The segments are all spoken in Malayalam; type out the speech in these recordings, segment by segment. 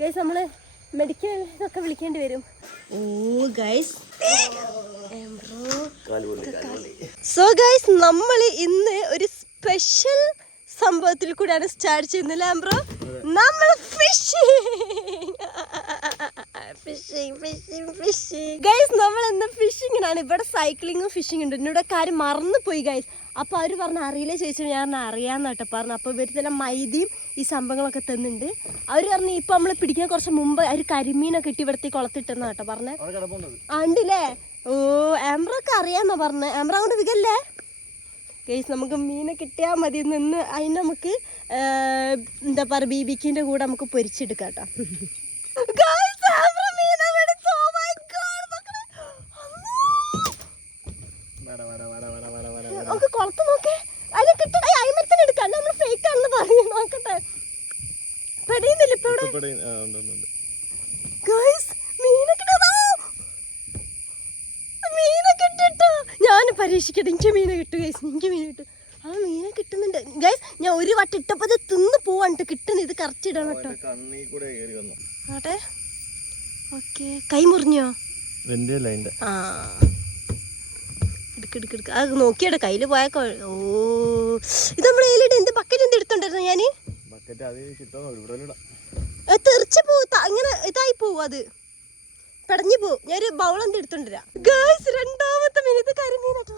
ഗൈസ് നമ്മള് മെഡിക്കൽ ഇതൊക്കെ വിളിക്കേണ്ടി വരും. ഓ ഗൈസ്, സോ ഗൈസ് നമ്മൾ ഇന്ന് ഒരു സ്പെഷ്യൽ സംഭവത്തിൽ കൂടെയാണ് സ്റ്റാർട്ട് ചെയ്യുന്നത്. ആംബ്രോ നമ്മൾ ഫിഷിംഗ് ഗൈസ്, നമ്മൾ ഇന്ന് ഫിഷിങ്ങിനാണ്. ഇവിടെ സൈക്ലിങ്ങും ഫിഷിംഗ് ഉണ്ട്. എന്നോട് കാര്യം മറന്നു പോയി ഗൈസ്. അപ്പോൾ അവർ പറഞ്ഞു അറിയില്ല ചോദിച്ചാൽ ഞാൻ അറിയാമെന്ന് കേട്ടോ പറഞ്ഞു. അപ്പോൾ ഇവർ തന്നെ മൈദയും ഈ സംഭവങ്ങളൊക്കെ തന്നുണ്ട്. അവർ പറഞ്ഞു ഇപ്പം നമ്മൾ പിടിക്കാൻ കുറച്ച് മുമ്പ് അവർ കരിമീനൊക്കെ ഇട്ടി ഇവിടത്തെ കുളത്തിട്ടെന്നാ കേട്ടോ പറഞ്ഞേ. ആ ഉണ്ടല്ലേ. ഓ ആംബ്രൊക്കെ അറിയാമെന്നാ പറഞ്ഞത്. ആംബ്ര കൊണ്ട് വികല്ലേ ഗൈസ്, നമുക്ക് മീനെ കിട്ടിയാൽ മതി. നിന്ന് അതിന് നമുക്ക് എന്താ പറയുക ബീബിക്കിൻ്റെ കൂടെ നമുക്ക് പൊരിച്ചെടുക്കാം കേട്ടോ. നമുക്ക് കുളത്ത് നോക്കേ, അതിനെ കിട്ടണേ അയിമത്തിന് എടുക്കാം. നമ്മൾ ഫേക്ക് ആണെന്ന് പറഞ്ഞു നോക്കട്ടെ. പെടയുന്നില്ല ഇപ്പൊ ഇവിടെ. മീനെ കിട്ടിട്ടോ, ഞാൻ പരീക്ഷിക്കട്ടെ. എനിക്ക് മീനെ കിട്ടും ഗൈസ്, എനിക്ക് മീനെ കിട്ടും. ആ മീനെ കിട്ടുന്നുണ്ട് ഗൈസ്. ഞാൻ ഒരു വട്ടം ഇട്ടപ്പോ അത് തിന്ന് പോവാണ്ട് കിട്ടുന്നു. ഇത് കറക്റ്റ് ഇടണം കേട്ടോ. ആട്ടെ ഓക്കെ. കൈ മുറിഞ്ഞോ? ആ എടുക്കെടുക്കെടുക്ക. അത് നോക്കിയട കയ്യില് പോയാക്കോ. ഓ ഇത് നമ്മുടെ കയ്യിലിട്ട് എന്ത് ബക്കറ്റ് എന്ത് എടുത്തോണ്ടായിരുന്നു ഞാന്. തെറിച്ച് പോവും, ഇങ്ങനെ ഇതായി പോവും, അത് പെടഞ്ഞു പോവും. ഞാനൊരു ബൗൾ എന്ത് എടുത്തോണ്ടിരാ ഗൈസ്. രണ്ടാമത്തെ മിനിറ്റ് കരിമീനാട്ടോ.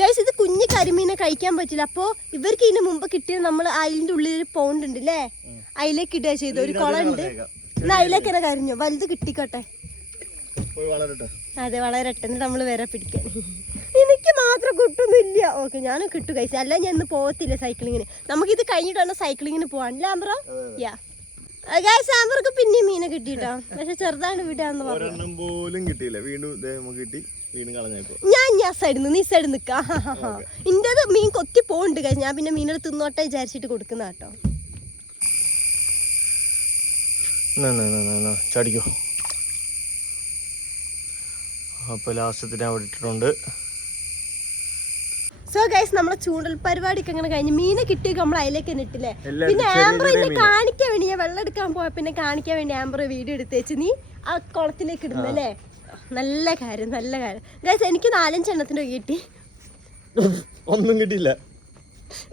ഗൈസ് ഇത് കുഞ്ഞു കരിമീനെ കഴിക്കാൻ പറ്റില്ല. അപ്പൊ ഇവർക്ക് ഇതിന് മുമ്പ് കിട്ടിയ നമ്മൾ അതിന്റെ ഉള്ളിൽ ഒരു പോണ്ട് ഉണ്ട് അല്ലേ, അതിലേക്ക് ഇടുക ചെയ്തു. ഒരു കുളം ഉണ്ട്, എന്നാ അതിലേക്ക് തന്നെ കരിഞ്ഞു. വലുത് കിട്ടിക്കോട്ടെ. അതെ വളരട്ടെ, എന്നിട്ട് നമ്മള് വരെ പിടിക്കാൻ. എനിക്ക് മാത്രം കിട്ടുന്നില്ല. ഓക്കെ ഞാൻ കിട്ടു ഗൈസ്, അല്ല ഞാൻ ഇന്ന് പോകത്തില്ല സൈക്ലിങ്ങിന്. നമുക്കിത് കഴിഞ്ഞിട്ടാണ് സൈക്ലിങ്ങിന് പോവാണല്ലേ ആംബ്രോ? യാ ഗൈസ്, ആംബ്രോക്ക് പിന്നെ മീനെ കിട്ടിട്ടോ, പക്ഷെ ചെറുതാണ് വിടാന്ന് പറഞ്ഞു. ഞാൻ സൈഡിൽ നിന്ന് ഈ സൈഡിൽ നിക്കാം. ഇന്റേത് മീൻ കൊത്തി പോണ്ട് ഗൈസ്. ഞാൻ പിന്നെ മീനെ തിന്നോട്ടെ വിചാരിച്ചിട്ട് കൊടുക്കുന്ന കേട്ടോ. ചടിക്കോ. അപ്പൊ ലാസ്റ്റത്തിന് അവിടെ ഇട്ടിട്ടുണ്ട്. സോ ഗൈസ് നമ്മളെ ചൂണ്ടൽ പരിപാടിക്ക് അങ്ങനെ കഴിഞ്ഞ് മീനെ കിട്ടിയൊക്കെ നമ്മൾ അതിലേക്ക് തന്നെ ഇട്ടില്ലേ. പിന്നെ ആംബ്രോ എന്നെ കാണിക്കാൻ വേണ്ടി ഞാൻ വെള്ളം എടുക്കാൻ പോയ പിന്നെ കാണിക്കാൻ വേണ്ടി ആംബ്രോ വീഡിയോ എടുത്തേച്ച് നീ ആ കുളത്തിലേക്ക് ഇടുന്നല്ലേ. നല്ല കാര്യം, നല്ല കാര്യം ഗൈസ്. എനിക്ക് 4-5 എണ്ണത്തിന്റെ കിട്ടി. ഒന്നും കിട്ടിയില്ല,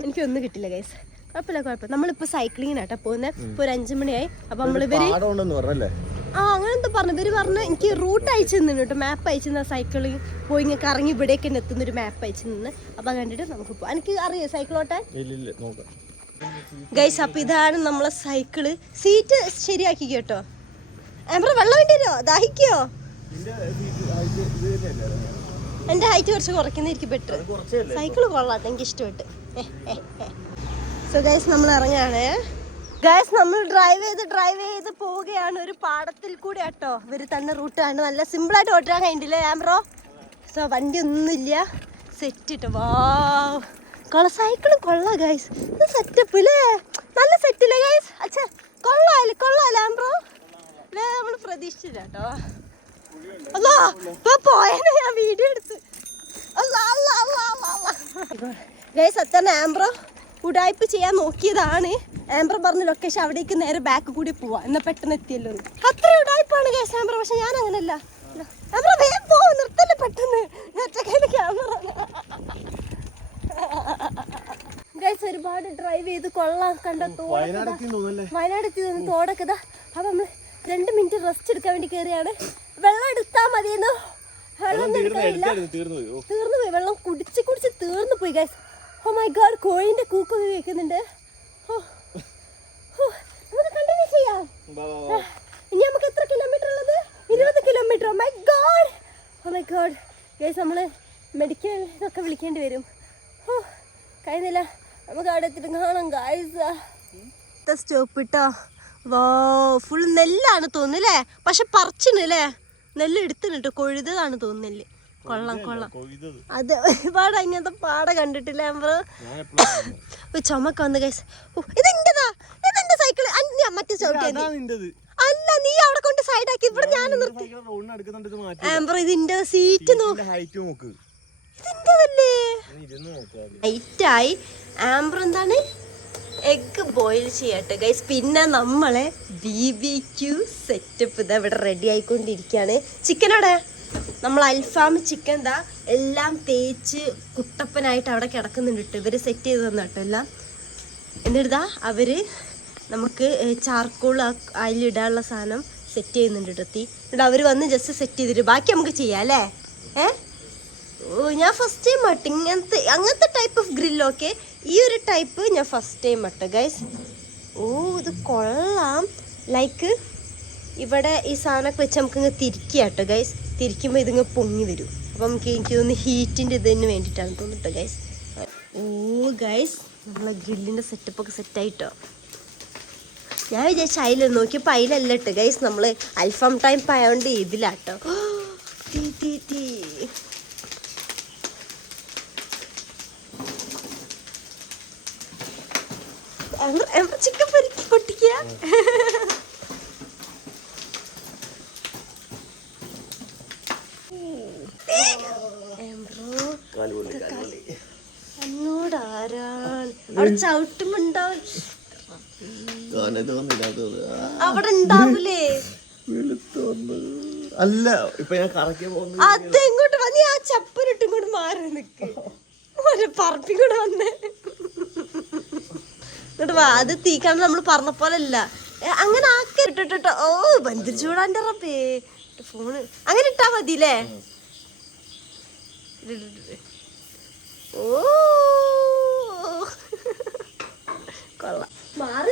എനിക്കൊന്നും കിട്ടില്ല ഗൈസ്. കുഴപ്പമില്ല. നമ്മളിപ്പോ സൈക്ലിങ്ങിനാട്ടോ പോകുന്നത്. ഇപ്പൊ ഒരു 5 മണിയായി. അപ്പൊ നമ്മളിവര് അങ്ങനെ എന്താ പറഞ്ഞു, ഇവര് പറഞ്ഞ് എനിക്ക് റൂട്ട് അയച്ചു തന്നു കേട്ടോ. മാപ്പ് അയച്ചു തന്ന സൈക്കിളിൽ പോയി ഇങ്ങനെ കറങ്ങി ഇവിടേക്ക് തന്നെ എത്തുന്നൊരു മാപ്പ് അയച്ചു നിന്ന്. അപ്പൊ കണ്ടിട്ട് നമുക്ക് പോവാം. എനിക്ക് അറിയോ സൈക്കിളോട്ടെ ഗൈസ്. അപ്പൊ ഇതാണ് നമ്മളെ സൈക്കിള്. സീറ്റ് ശരിയാക്കി കേട്ടോ. ആംബ്രോ വെള്ളം വേണ്ടി വരുമോ? ദാഹിക്കോ? എന്റെ ഹൈറ്റ് കുറച്ച് കുറയ്ക്കുന്നതായിരിക്കും ബെറ്റർ. സൈക്കിള് കൊള്ളാത്ത എനിക്ക് ഇഷ്ടപ്പെട്ടു. സോ ഗൈസ് നമ്മൾ ഇറങ്ങാണ് ഗൈസ്. നമ്മൾ ഡ്രൈവ് ചെയ്ത് പോവുകയാണ് ഒരു പാടത്തിൽ കൂടെ കേട്ടോ. ഇവര് തന്നെ റൂട്ടാണ്. നല്ല സിമ്പിളായിട്ട് ഓട്ടാൻ കഴിഞ്ഞില്ലേ ആംബ്രോ? സോ വണ്ടി ഒന്നുമില്ല, സെറ്റ് ഇട്ടോ. വാ സൈക്കിളും കൊള്ളാം ഗൈസ്. ഇത് സെറ്റപ്പ് ഇല്ലേ, നല്ല സെറ്റില്ലേ ഗൈസ്? അച്ഛാ കൊള്ളാല്ലേ ആംബ്രോ? അല്ലേ നമ്മൾ പ്രതീക്ഷിച്ചില്ല കേട്ടോ. അല്ലോ ഇപ്പൊ പോയനെ ഞാൻ വീഡിയോ എടുത്ത്. ഗൈസ് അത്തന്നെ ആംബ്രോ ഉടായ്പ ചെയ്യാൻ നോക്കിയതാണ്. ആംബ്രോ പറഞ്ഞ ലൊക്കേഷൻ അവിടേക്ക് നേരെ ബാക്ക് കൂടി പോവാ, എന്നാ പെട്ടെന്ന് എത്തിയല്ലോ. അത്ര ഉടായ്പാണ് ഗൈസ് ആംബ്രോ. പക്ഷെ ഞാൻ അങ്ങനല്ല. ആംബ്രോ വേഗം പോ, നിർത്തല്ലേ പെട്ടെന്ന്. ക്യാമറ ഗൈസ് ഒരുപാട് ഡ്രൈവ് ചെയ്ത് കൊള്ളാം. കണ്ട വയനാട് എത്തി തോടൊക്കെ ഇതാ. അപ്പൊ നമ്മള് 2 മിനിറ്റ് റെസ്റ്റ് എടുക്കാൻ വേണ്ടി കയറിയാണ്. വെള്ളം എടുത്താൽ മതിയെന്ന്. വെള്ളം തീർന്നു പോയി. വെള്ളം കുടിച്ച് തീർന്നു പോയി ഗൈസ്. ഓ മൈ ഗോഡ്, കോഴിന്റെ കൂക്കൊക്കെ കേൾക്കുന്നുണ്ട്. നമുക്ക് കണ്ടിന്യൂ ചെയ്യാം. ഇനി നമുക്ക് എത്ര കിലോമീറ്റർ ഉള്ളത്? 20 kilometre. Oh my god guys, നമ്മള് മെഡിക്കൽ ഇതൊക്കെ വിളിക്കേണ്ടി വരും. കഴിയുന്നില്ല, നമുക്ക് അവിടെ എത്തിയിട്ട് കാണാം ഗൈസ്. സ്റ്റോപ്പ് ഇട്ടോ. വാ ഫുൾ നെല്ലാണ് തോന്നുന്നല്ലേ, പക്ഷെ പറിച്ചിനല്ലേ. നെല്ല് എടുത്തിട്ട് കൊഴുതാണ് തോന്നുന്നില്ലേ. കൊള്ളാം. അത് ഒരുപാട് അങ്ങനത്തെ പാട കണ്ടിട്ടില്ല ആംബ്രോ. ചുമക്ക വന്ന് ഗൈസ്. ഇതെന്റെ സൈക്കിള്. മറ്റേ ചവിട്ടിയാ അല്ല, നീ അവിടെ കൊണ്ട് സൈഡാക്കി. ഇവിടെ ഞാൻ നിർത്തി ആംബ്രോ. ഇതിന്റെ സീറ്റ് നോക്ക്, ഇതിന്റെതല്ലേ ഹൈറ്റായി. ആംബ്രോ എന്താണ് ബോയിൽ ചെയ്യട്ടെ ഗൈസ്. പിന്നെ നമ്മളെ BBQ സെറ്റപ്പ് ഇതാ ഇവിടെ റെഡി ആയിക്കൊണ്ടിരിക്കുകയാണ്. ചിക്കനോടെ നമ്മൾ അൽഫാം ചിക്കൻ എന്താ എല്ലാം തേച്ച് കുട്ടപ്പനായിട്ട് അവിടെ കിടക്കുന്നുണ്ട് കേട്ടോ. ഇവർ സെറ്റ് ചെയ്ത് തന്നു കേട്ടോ എല്ലാം. എന്നിട്ടാ അവര് നമുക്ക് ചാർക്കോൾ അതിലിടാനുള്ള സാധനം സെറ്റ് ചെയ്യുന്നുണ്ട് കേട്ടോ. എന്നിട്ട് അവർ വന്ന് ജസ്റ്റ് സെറ്റ് ചെയ്തിട്ട് ബാക്കി നമുക്ക് ചെയ്യാം അല്ലേ? ഓ ഞാൻ ഫസ്റ്റ് ടൈം ആട്ടെ അങ്ങനത്തെ ടൈപ്പ് ഓഫ് ഗ്രില്ല്. ഓക്കെ, ഈ ഒരു ടൈപ്പ് ഞാൻ ഫസ്റ്റ് ടൈം ആട്ടെ ഗൈസ്. ഓ ഇത് കൊള്ളാം. ലൈക്ക് ഇവിടെ ഈ സാധനമൊക്കെ വെച്ച് നമുക്ക് ഇങ്ങ് തിരിക്കുക കേട്ടോ ഗൈസ്. തിരിക്കുമ്പോൾ ഇതിങ്ങ് പൊങ്ങി വരും. അപ്പം എനിക്ക് തോന്നുന്നു ഹീറ്റിൻ്റെ ഇതിന് വേണ്ടിയിട്ടാണ് തോന്നിട്ടോ ഗൈസ്. ഓ ഗൈസ് നമ്മളെ ഗ്രില്ലിൻ്റെ സെറ്റപ്പൊക്കെ സെറ്റായിട്ടോ. ഞാൻ വിചാരിച്ച അയില നോക്കിയപ്പോൾ അയിലല്ല കേട്ടോ ഗൈസ്. നമ്മൾ അൽഫാം ടൈം ആയതുകൊണ്ട് ഇതിലാട്ടോ. ചിക്കൻ പൊട്ടിക്കുക. എന്നോടാരാണ് അവിടെ ചവിട്ടുമുണ്ടാവും. അവിടെ ഉണ്ടാവൂലേ? അല്ല ഇപ്പൊ ഞാൻ കറക്കി പോകുന്നു. അതെങ്ങോട്ട് വന്നി? ആ ചപ്പലിട്ട് ഇങ്ങോട്ട് മാറി നിക്ക്. ഒരു പറപ്പി കൂടെ വന്നേ. ഇങ്ങോട്ട് വാ. അത് തീക്കാണ്ട് നമ്മൾ പറഞ്ഞ പോലെ അല്ല. അങ്ങനെ ആക്കിട്ടോ. ഓ ബന്ധിർ ചൂടാൻ്റെ റബ്ബേ. ഫോണ് അങ്ങനെ ഇട്ടാ മതില്ലേ? ഓ കൊള്ളാം. മാറി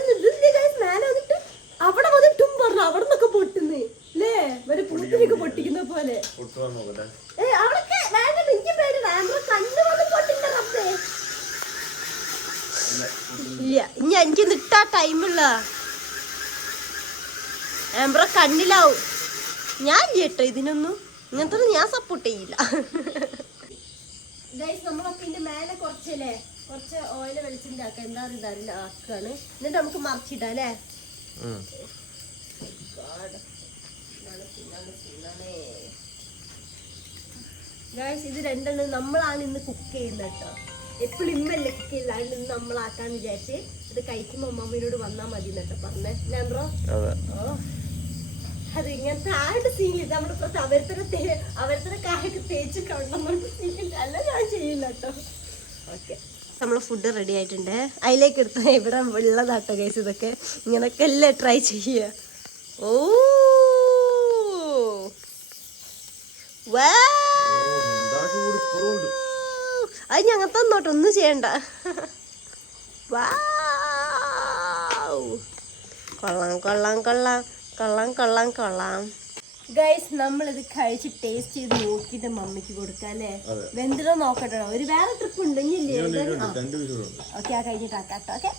മേലെ വന്നിട്ട് അവിടെ വന്നിട്ടും പറഞ്ഞു അവിടെ നിന്നൊക്കെ പൊട്ടുന്നേ അല്ലേ? ഒരു പൂത്തിനൊക്കെ പൊട്ടിക്കുന്ന പോലെ. ഇല്ല ഇനി എനിക്ക് നിട്ടാ ടൈമുള്ള ആംബ്ര കണ്ണിലാവും. ഞാൻ കേട്ടോ ഇതിനൊന്നും ഇങ്ങനത്തെ ഞാൻ സപ്പോർട്ട് ചെയ്യില്ല. നമ്മളൊക്കെ ഇതിന്റെ മേലെ കുറച്ച് ഓയില് വെളിച്ചെണ്ണ ആക്കാം. എന്താ ഇതല്ല ആക്കാണ്. എന്നിട്ട് നമുക്ക് മറിച്ചിടാം അല്ലേ? ഗൈസ് ഇത് രണ്ടെണ്ണം നമ്മളാണ് ഇന്ന് കുക്ക് ചെയ്യുന്നത് കേട്ടോ. എപ്പോഴും ഇമ്മല്ലേ കുക്ക് ചെയ്യില്ല. അതുകൊണ്ട് ഇന്ന് നമ്മളാക്കാന്ന് വിചാരിച്ച് ഇത് കഴിക്കുമ്പോ അമ്മമ്മയോട് വന്നാ മതി എന്നട്ടോ പറഞ്ഞേ. ബ്രോ അത് ഇങ്ങനത്തെ ആരുടെ സീനില്ല. ഇത് നമ്മുടെ പുറത്ത് അവരുടെ കായൊക്കെ തേച്ച് കണ്ടെന്നുകൊണ്ട് സീനില്ല. അല്ല ഞാൻ ചെയ്യില്ല കേട്ടോ. ഓക്കെ നമ്മളെ ഫുഡ് റെഡി ആയിട്ടുണ്ട്. അതിലേക്ക് എടുത്ത ഇവിടെ ഉള്ളതാട്ടോ ഗൈസ്. ഇതൊക്കെ ഇങ്ങനൊക്കെ അല്ലേ ട്രൈ ചെയ്യുക. ഓ അത് ഞങ്ങൾ തന്നോട്ടെ, ഒന്നും ചെയ്യണ്ട. കൊള്ളാം കൊള്ളാം കൊള്ളാം കൊള്ളാം കൊള്ളാം കൊള്ളാം. ഗൈസ് നമ്മളിത് കഴിച്ച് ടേസ്റ്റ് ചെയ്ത് നോക്കിയിട്ട് മമ്മിക്ക് കൊടുക്കാം അല്ലേ? വെന്തിടോ നോക്കട്ടോ. ഒരു വേറെ ട്രിപ്പ് ഉണ്ട്. ഓക്കെ ആ കഴിഞ്ഞിട്ടാക്കാം. ഓക്കെ